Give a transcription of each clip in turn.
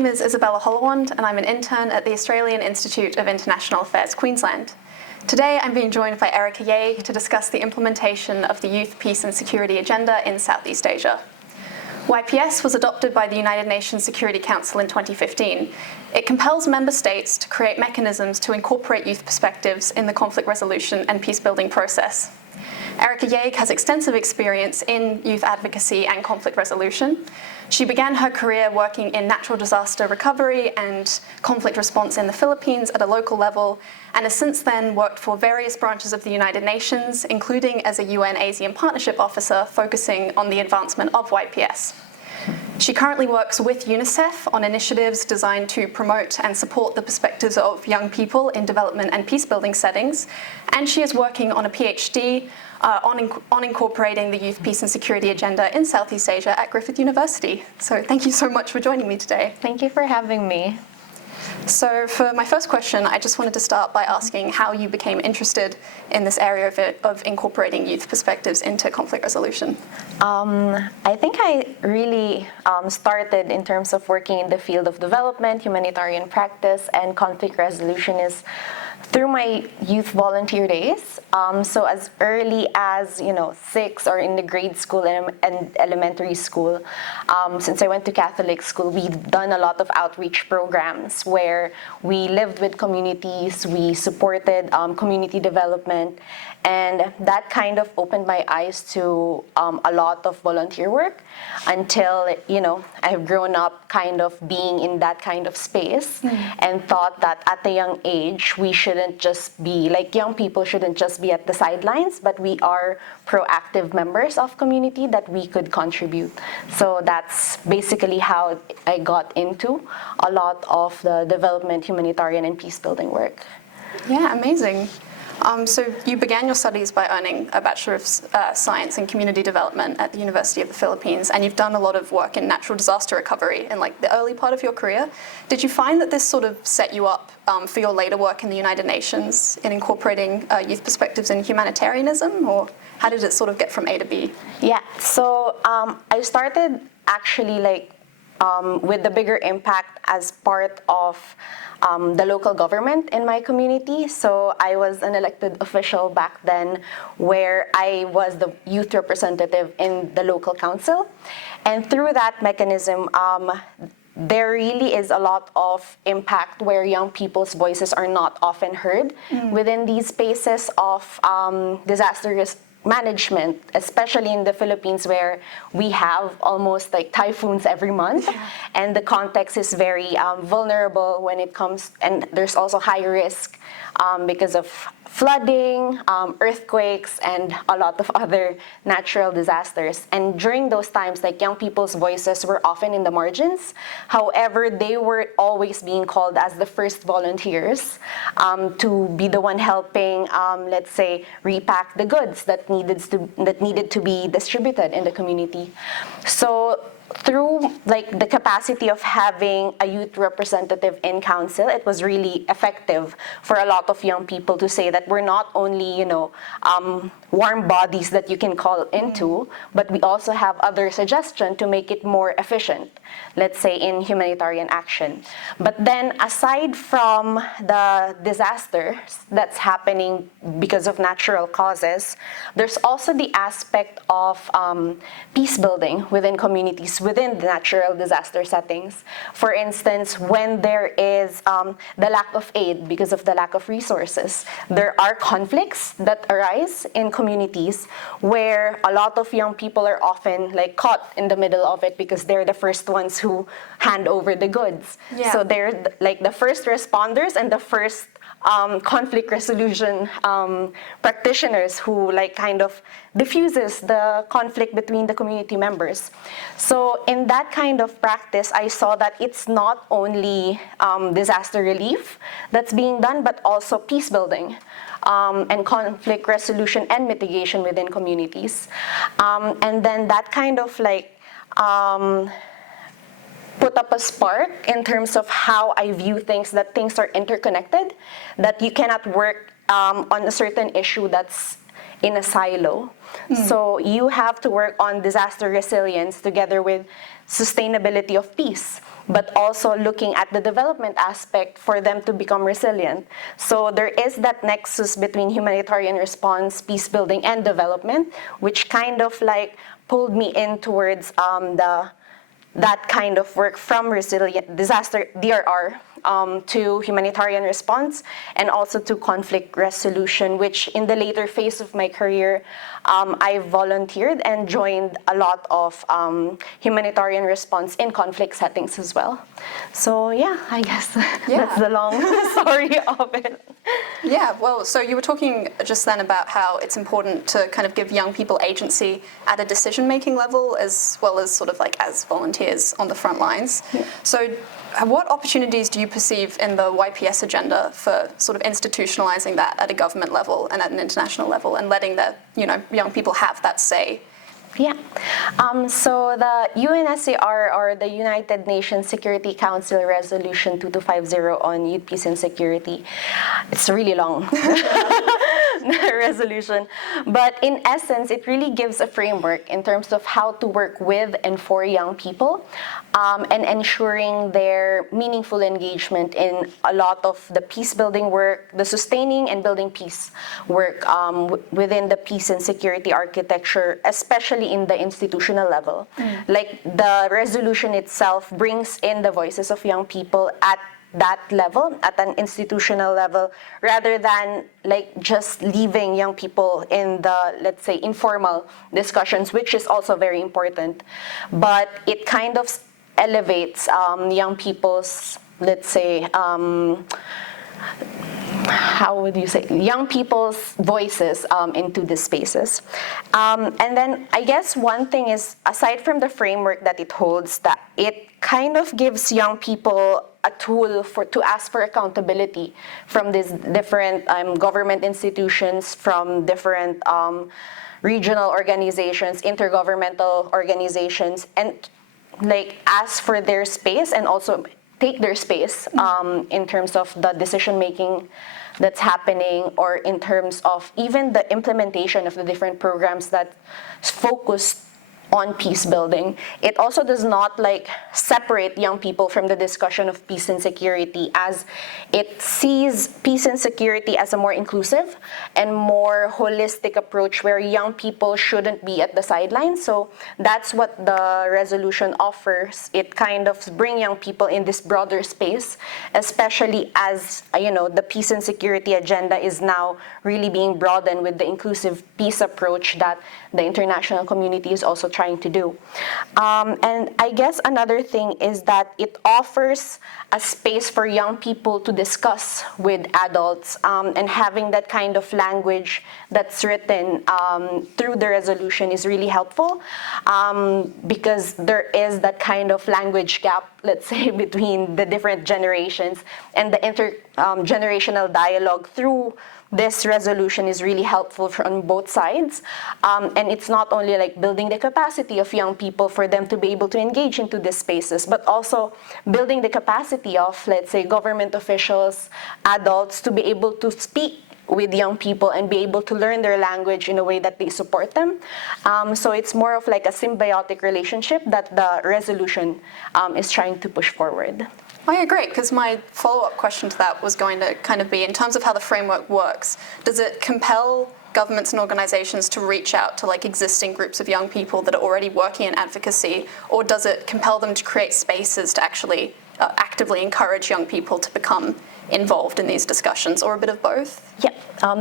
name is Isabella Hollewand, and I'm an intern at the Australian Institute of International Affairs, Queensland. Today, I'm being joined by Erika Yague to discuss the implementation of the Youth, Peace and Security Agenda in Southeast Asia. YPS was adopted by the United Nations Security Council in 2015. It compels member states to create mechanisms to incorporate youth perspectives in the conflict resolution and peace-building process. Erika Yague has extensive experience in youth advocacy and conflict resolution. She began her career working in natural disaster recovery and conflict response in the Philippines at a local level, and has since then worked for various branches of the United Nations, including as a UN ASEAN Partnership Officer focusing on the advancement of YPS. She currently works with UNICEF on initiatives designed to promote and support the perspectives of young people in development and peace-building settings, and she is working on a PhD on incorporating the Youth, Peace and Security Agenda in Southeast Asia at Griffith University. So thank you so much for joining me today. Thank you for having me. So for my first question, I just wanted to start by asking how you became interested in this area of incorporating youth perspectives into conflict resolution. I think I really started in terms of working in the field of development, humanitarian practice, and conflict resolution is through my youth volunteer days. So as early as 6 or in the grade school and elementary school, since I went to Catholic school, we've done a lot of outreach programs where we lived with communities, we supported community development, and that kind of opened my eyes to a lot of volunteer work until I've grown up kind of being in that kind of space and thought that at a young age we shouldn't just be like young people shouldn't just be at the sidelines, but we are proactive members of community that we could contribute. So that's basically how I got into a lot of the development, humanitarian, and peace building work. Yeah, amazing. So you began your studies by earning a Bachelor of Science in Community Development at the University of the Philippines, and you've done a lot of work in natural disaster recovery in the early part of your career. Did you find that this sort of set you up for your later work in the United Nations in incorporating youth perspectives in humanitarianism, or how did it sort of get from A to B? Yeah, so I started actually with the bigger impact as part of the local government in my community. So I was an elected official back then where I was the youth representative in the local council. And through that mechanism, there really is a lot of impact where young people's voices are not often heard within these spaces of disaster risk management, especially in the Philippines where we have almost typhoons every month, and the context is very vulnerable when it comes, and there's also high risk because of flooding, earthquakes, and a lot of other natural disasters. And during those times, young people's voices were often in the margins. However, they were always being called as the first volunteers to be the one helping, let's say, repack the goods that needed to be distributed in the community. So through the capacity of having a youth representative in council, it was really effective for a lot of young people to say that we're not only warm bodies that you can call into, but we also have other suggestions to make it more efficient, let's say in humanitarian action. But then aside from the disasters that's happening because of natural causes, there's also the aspect of peace building within communities within the natural disaster settings. For instance, when there is the lack of aid because of the lack of resources, there are conflicts that arise in communities where a lot of young people are often caught in the middle of it because they're the first ones who hand over the goods. Yeah. So they're the first responders and the first conflict resolution practitioners who kind of diffuses the conflict between the community members. So in that kind of practice, I saw that it's not only disaster relief that's being done, but also peace building and conflict resolution and mitigation within communities. And then that kind of put up a spark in terms of how I view things, that things are interconnected, that you cannot work on a certain issue that's in a silo. So you have to work on disaster resilience together with sustainability of peace, but also looking at the development aspect for them to become resilient. So there is that nexus between humanitarian response, peace building, and development, which kind of like pulled me in towards that kind of work from resilient disaster DRR to humanitarian response and also to conflict resolution, which in the later phase of my career, I volunteered and joined a lot of humanitarian response in conflict settings as well. So yeah, I guess that's the long story of it. Yeah, well, so you were talking just then about how it's important to kind of give young people agency at a decision-making level as well as sort of like as volunteers on the front lines. Yeah. So what opportunities do you perceive in the YPS agenda for sort of institutionalizing that at a government level and at an international level and letting the, young people have that say? Yeah. So the UNSCR, or the United Nations Security Council Resolution 2250 on youth, peace, and security, it's a really long resolution. But in essence, it really gives a framework in terms of how to work with and for young people and ensuring their meaningful engagement in a lot of the peace building work, the sustaining and building peace work within the peace and security architecture, especially in the institutional level. Like the resolution itself brings in the voices of young people at that level, at an institutional level, rather than like just leaving young people in the, let's say, informal discussions, which is also very important. But it kind of elevates young people's, let's say, how would you say, young people's voices into these spaces. And then I guess one thing is, aside from the framework that it holds, that it kind of gives young people a tool to ask for accountability from these different government institutions, from different regional organizations, intergovernmental organizations, and like ask for their space and also take their space in terms of the decision-making that's happening, or in terms of even the implementation of the different programs that focus on peace building. It also does not like separate young people from the discussion of peace and security, as it sees peace and security as a more inclusive and more holistic approach where young people shouldn't be at the sidelines. So that's what the resolution offers. It kind of brings young people in this broader space, especially as the peace and security agenda is now really being broadened with the inclusive peace approach that the international community is also trying to do. And I guess another thing is that it offers a space for young people to discuss with adults, and having that kind of language that's written through the resolution is really helpful, because there is that kind of language gap, let's say, between the different generations, and the intergenerational dialogue through this resolution is really helpful on both sides. And it's not only like building the capacity of young people for them to be able to engage into these spaces, but also building the capacity of, let's say, government officials, adults, to be able to speak with young people and be able to learn their language in a way that they support them. So it's more of like a symbiotic relationship that the resolution is trying to push forward. Oh yeah, great, because my follow-up question to that was going to kind of be, in terms of how the framework works, does it compel governments and organizations to reach out to like existing groups of young people that are already working in advocacy, or does it compel them to create spaces to actually actively encourage young people to become involved in these discussions, or a bit of both? Yeah,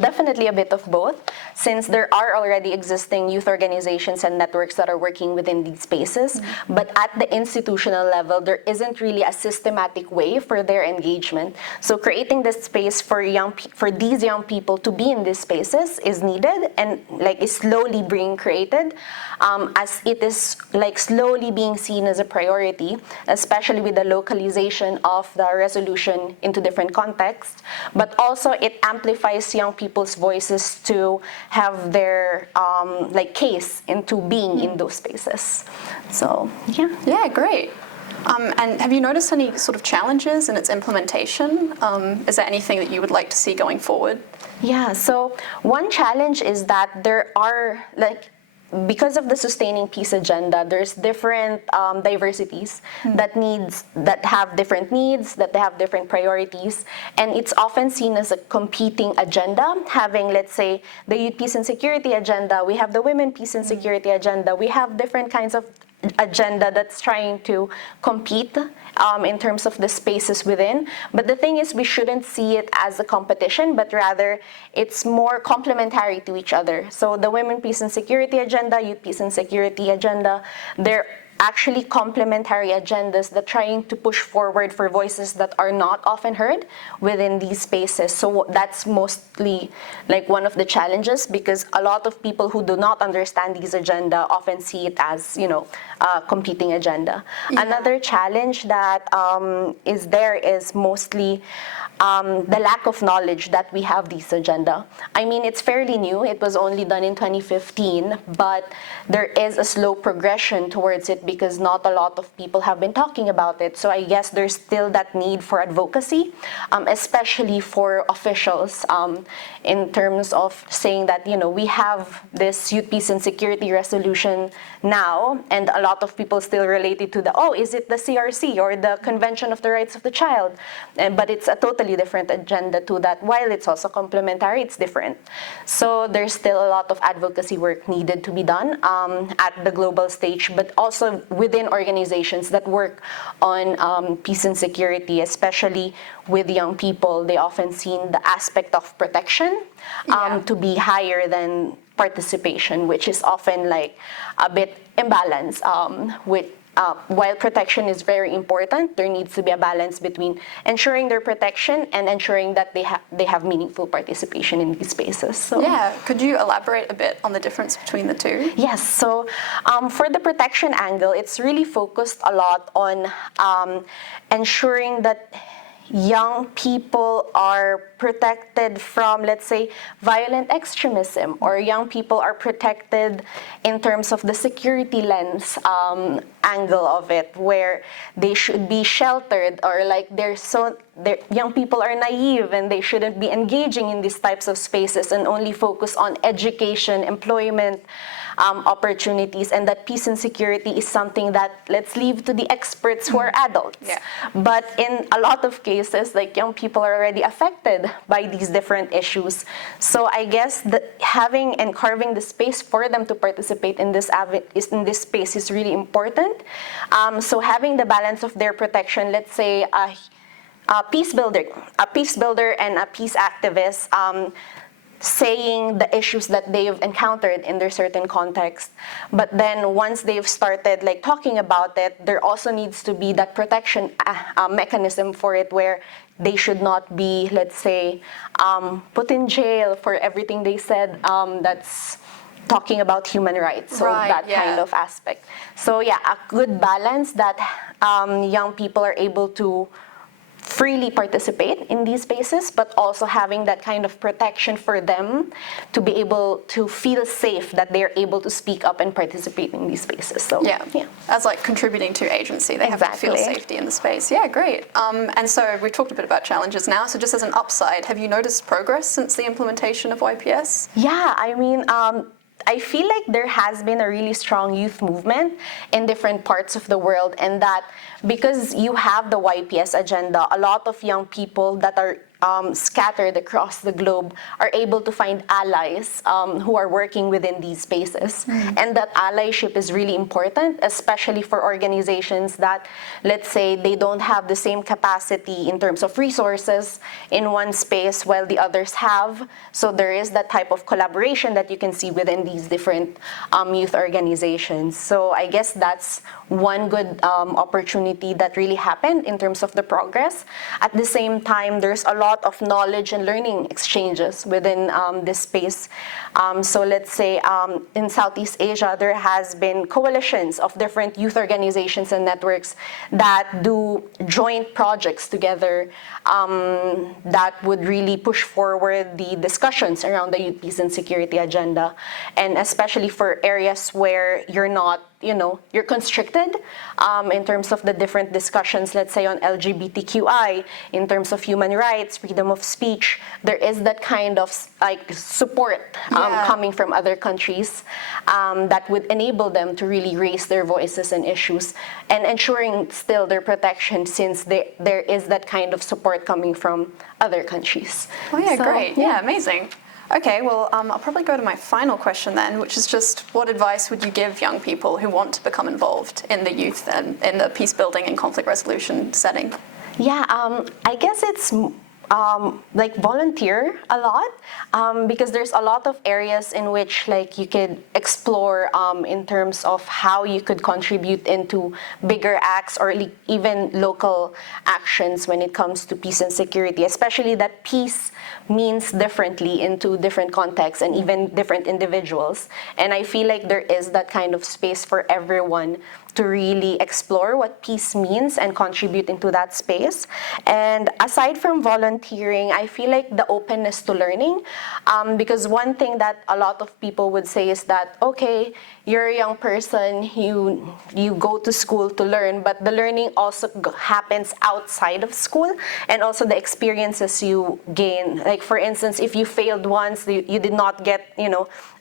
definitely a bit of both, since there are already existing youth organizations and networks that are working within these spaces. But at the institutional level, there isn't really a systematic way for their engagement. So creating this space for these young people to be in these spaces is needed, and like is slowly being created, as it is like slowly being seen as a priority, especially with the localization of the resolution into different contexts. But also it amplifies young people's voices to have their case into being in those spaces. So yeah, great. And have you noticed any sort of challenges in its implementation? Is there anything that you would like to see going forward? Yeah, so one challenge is that there are because of the sustaining peace agenda, there's different diversities that have different needs, that they have different priorities, and it's often seen as a competing agenda. Having, let's say, the youth peace and security agenda, we have the women peace and security agenda. We have different kinds of agenda that's trying to compete in terms of the spaces within. But the thing is, we shouldn't see it as a competition, but rather it's more complementary to each other. So the women peace and security agenda, youth peace and security agenda, they're actually complementary agendas that trying to push forward for voices that are not often heard within these spaces. So that's mostly like one of the challenges, because a lot of people who do not understand these agenda often see it as, you know, a competing agenda. Yeah. Another challenge that is mostly the lack of knowledge that we have this agenda. I mean, it's fairly new. It was only done in 2015, but there is a slow progression towards it because not a lot of people have been talking about it. So I guess there's still that need for advocacy, especially for officials, in terms of saying that, you know, we have this youth peace and security resolution now, and a lot of people still relate it to is it the CRC or the Convention of the Rights of the Child? But it's a totally different agenda to that. While it's also complementary, it's different. So there's still a lot of advocacy work needed to be done at the global stage, but also within organizations that work on peace and security, especially with young people. They often seen the aspect of protection to be higher than participation, which is often like a bit imbalanced. While protection is very important, there needs to be a balance between ensuring their protection and ensuring that they have meaningful participation in these spaces. So, yeah, could you elaborate a bit on the difference between the two? Yes, so for the protection angle, it's really focused a lot on ensuring that young people are protected from, let's say, violent extremism, or young people are protected in terms of the security lens angle of it, where they should be sheltered, or like young people are naive and they shouldn't be engaging in these types of spaces and only focus on education, employment, opportunities, and that peace and security is something that let's leave to the experts who are adults. Yeah. But in a lot of cases, like, young people are already affected by these different issues. So I guess that having and carving the space for them to participate in this space is really important. So having the balance of their protection, let's say a peace builder and a peace activist, saying the issues that they've encountered in their certain context. But then once they've started like talking about it, there also needs to be that protection mechanism for it, where they should not be, let's say, put in jail for everything they said that's talking about human rights. So kind of aspect. So yeah, a good balance that young people are able to freely participate in these spaces, but also having that kind of protection for them to be able to feel safe that they're able to speak up and participate in these spaces. So as like contributing to agency, they have to feel safety in the space. Yeah, great. And so we talked a bit about challenges now. So just as an upside, have you noticed progress since the implementation of YPS? Yeah, I mean, I feel like there has been a really strong youth movement in different parts of the world, and that because you have the YPS agenda, a lot of young people that are scattered across the globe are able to find allies who are working within these spaces. And that allyship is really important, especially for organizations that, let's say, they don't have the same capacity in terms of resources in one space while the others have. So there is that type of collaboration that you can see within these different youth organizations. So I guess that's one good opportunity that really happened in terms of the progress. At the same time, there's a lot of knowledge and learning exchanges within this space. So let's say in Southeast Asia, there has been coalitions of different youth organizations and networks that do joint projects together that would really push forward the discussions around the youth peace and security agenda, and especially for areas where you're not you're constricted in terms of the different discussions, let's say on LGBTQI, in terms of human rights, freedom of speech. There is that kind of like support coming from other countries that would enable them to really raise their voices and issues, and ensuring still their protection, since there is that kind of support coming from other countries. Oh yeah, so, great. Yeah, amazing. Okay, well, I'll probably go to my final question then, which is just what advice would you give young people who want to become involved in the youth and in the peace building and conflict resolution setting? Yeah, I guess it's like volunteer a lot, because there's a lot of areas in which like you could explore in terms of how you could contribute into bigger acts or even local actions when it comes to peace and security, especially that peace means differently into different contexts and even different individuals. And I feel like there is that kind of space for everyone to really explore what peace means and contribute into that space. And aside from volunteering, I feel like the openness to learning, because one thing that a lot of people would say is that, okay, you're a young person, you go to school to learn, but the learning also happens outside of school, and also the experiences you gain. Like for instance, if you failed once, you did not get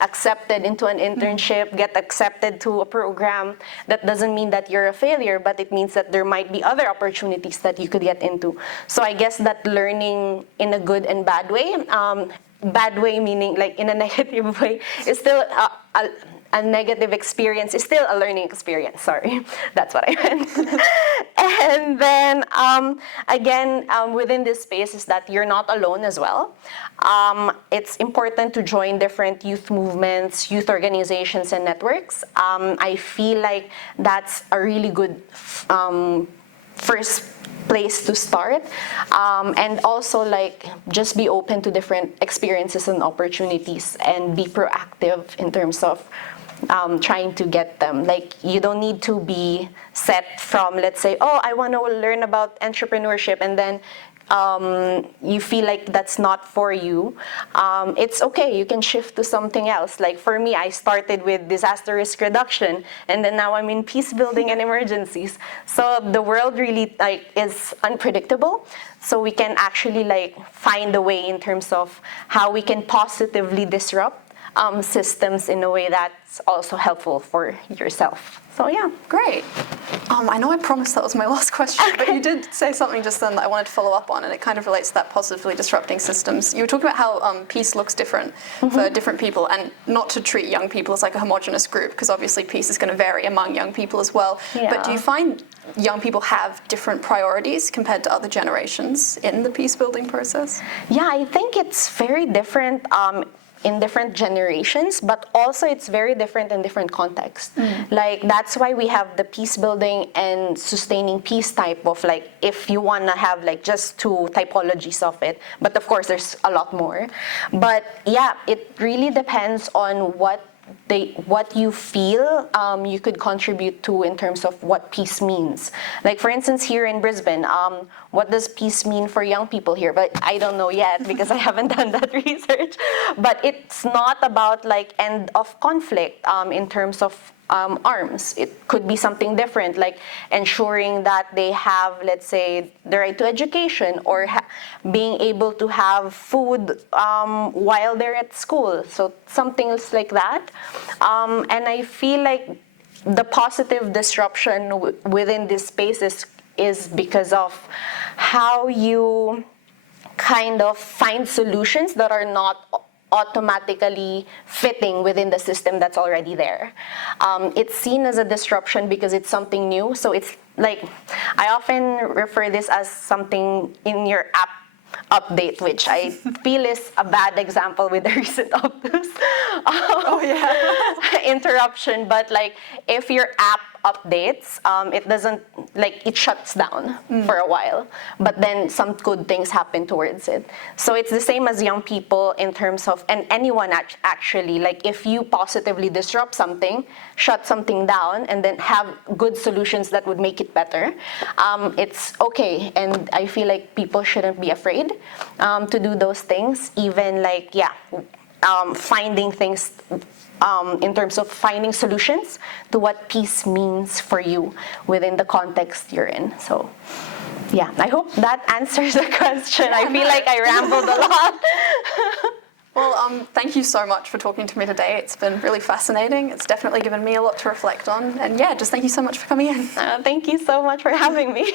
accepted into an internship, get accepted to a program, that doesn't mean that you're a failure, but it means that there might be other opportunities that you could get into. So I guess that learning in a good and bad way, bad way meaning like in a negative way, is still a negative experience, is still a learning experience. Sorry, that's what I meant. And then again, within this space is that you're not alone as well. It's important to join different youth movements, youth organizations, and networks. I feel like that's a really good first place to start, and also like just be open to different experiences and opportunities, and be proactive in terms of trying to get them. Like you don't need to be set from, let's say, oh, I want to learn about entrepreneurship, and then you feel like that's not for you. It's okay, you can shift to something else. Like for me, I started with disaster risk reduction, and then now I'm in peace building and emergencies. So the world really is unpredictable. So we can actually find a way in terms of how we can positively disrupt systems in a way that's also helpful for yourself. So yeah. Great. I know I promised that was my last question, but you did say something just then that I wanted to follow up on, and it kind of relates to that positively disrupting systems. You were talking about how peace looks different for different people, and not to treat young people as like a homogenous group, because obviously peace is going to vary among young people as well. Yeah. But do you find young people have different priorities compared to other generations in the peace building process? Yeah, I think it's very different in different generations, but also it's very different in different contexts. Like that's why we have the peace building and sustaining peace type of if you want to have just two typologies of it, but of course there's a lot more. But yeah, it really depends on what you feel you could contribute to in terms of what peace means. Like for instance, here in Brisbane, what does peace mean for young people here? But I don't know yet because I haven't done that research. But it's not about end of conflict in terms of arms. It could be something different, like ensuring that they have, let's say, the right to education, or being able to have food while they're at school. So something else like that. And I feel like the positive disruption within these spaces is because of how you kind of find solutions that are not automatically fitting within the system that's already there. It's seen as a disruption because it's something new. So it's like, I often refer this as something in your app update, which I feel is a bad example with the recent Optus interruption. But if your app updates, it doesn't, it shuts down for a while, but then some good things happen towards it. So it's the same as young people in terms of, and anyone actually, if you positively disrupt something, shut something down, and then have good solutions that would make it better, it's okay. And I feel like people shouldn't be afraid to do those things, even finding things in terms of finding solutions to what peace means for you within the context you're in. So, yeah, I hope that answers the question. I feel like I rambled a lot. Well, thank you so much for talking to me today. It's been really fascinating. It's definitely given me a lot to reflect on. And yeah, just thank you so much for coming in. Thank you so much for having me.